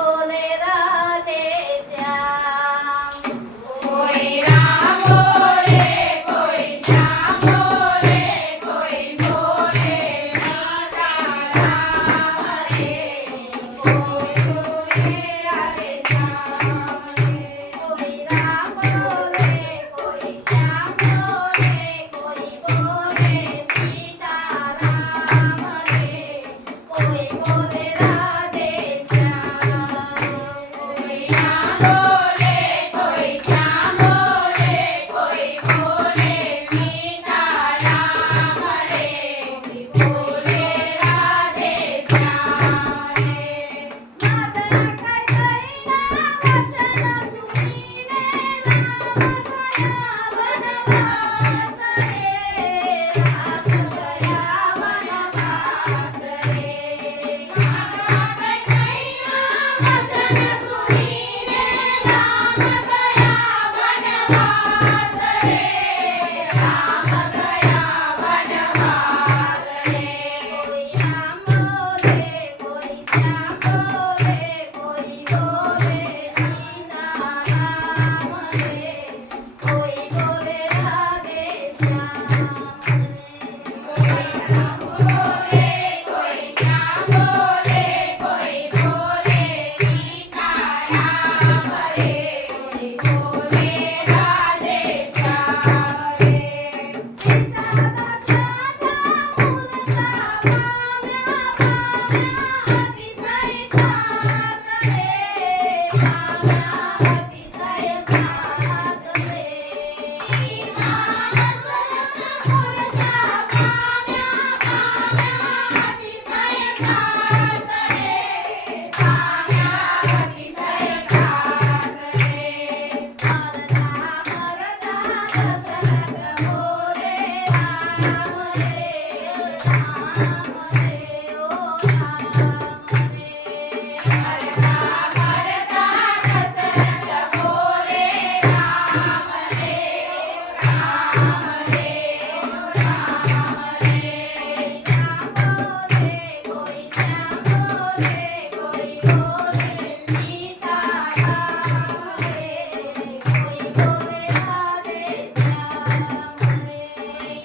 બોલે રાધે શ્યામ કોઈ રામ બોલે કોઈ શ્યામ બોલે કોઈ બોલે સીતારામ રે કોઈ બોલે રાધે શ્યામ કોઈ રામ બોલે કોઈ શ્યામ બોલે કોઈ બોલે સીતારામ રે કોઈ બોલે રાધે શ્યામ કોઈ રામ બોલે કોઈ શ્યામ બોલે કોઈ બોલે સીતારામ રે કોઈ બોલે રાધે શ્યામ રે માતા કૈકૈના વચન સુણીને રામ ગયા વનવાસ રે રામ ગયા વનવાસ રે માતા કૈકૈના વચન સુણીને રામ ગયા વનવાસ રે રામ ગયા વનવાસ રે કોઈ રામ બોલે કોઈ શ્યામ બોલે કોઈ બોલે સીતારામ રે કોઈ બોલે રાધે શ્યામ કોઈ રામ બોલે કોઈ શ્યામ બોલે કોઈ બોલે સીતારામ રે કોઈ બોલે રાધે શ્યામ રે સીતાના સાદા મુલસા પામ્યા પામ્યા અતિશય ખાસ રે પામ્યા અતિશય ખાસ રે સીતાના સરત મુલસા પામ્યા પામ્યા અતિશય ખાસ રે પામ્યા અતિશય ખાસ રે મરદા મરદા દશરથ બોલે રામ રે રામ રે ઓ રામ રે ભરતા ભરતા દશરથ બોલે રામ રે રામ રે રામ રે રામ બોલે કોઈ શ્યામ બોલે કોઈ બોલે સીતારામ રે કોઈ બોલે રાધે શ્યામ રે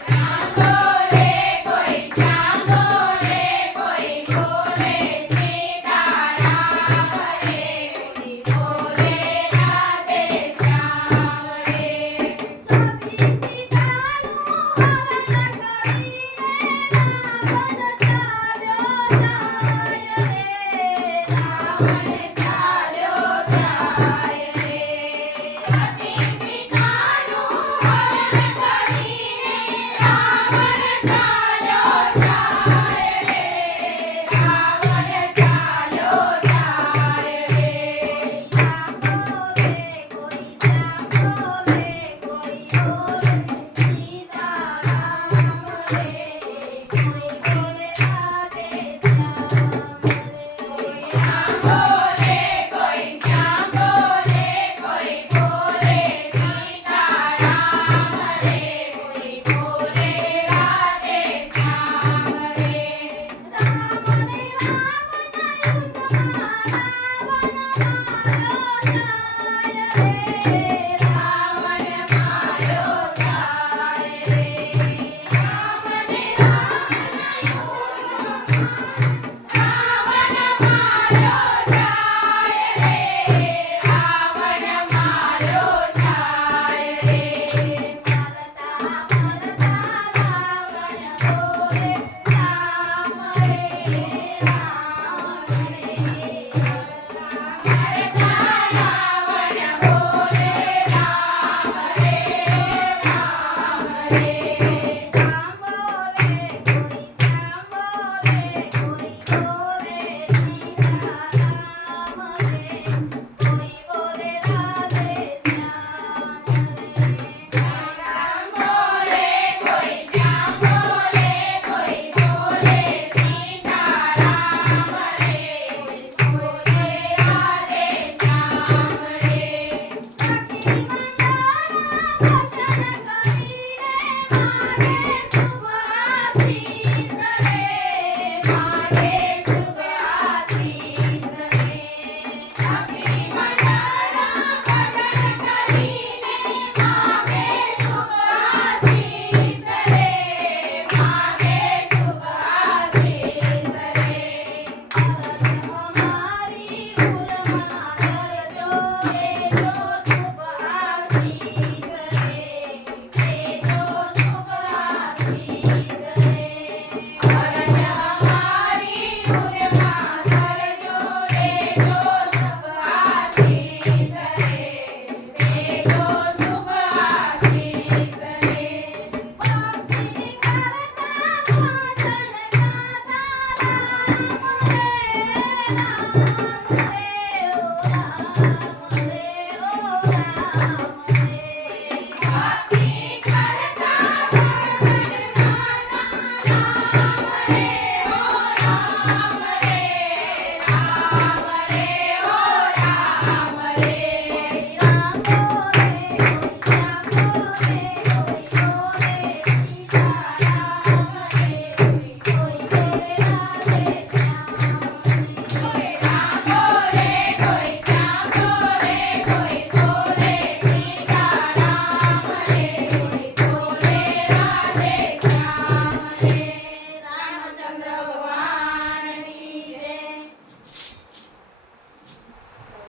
રામ બોલે કોઈ શ્યામ બોલે કોઈ બોલે સીતારામ રે કોઈ બોલે રાધે શ્યામ રે સતી સીતાનું હરણ કરીને રાવણ ચાલ્યો જાય રે રાવણ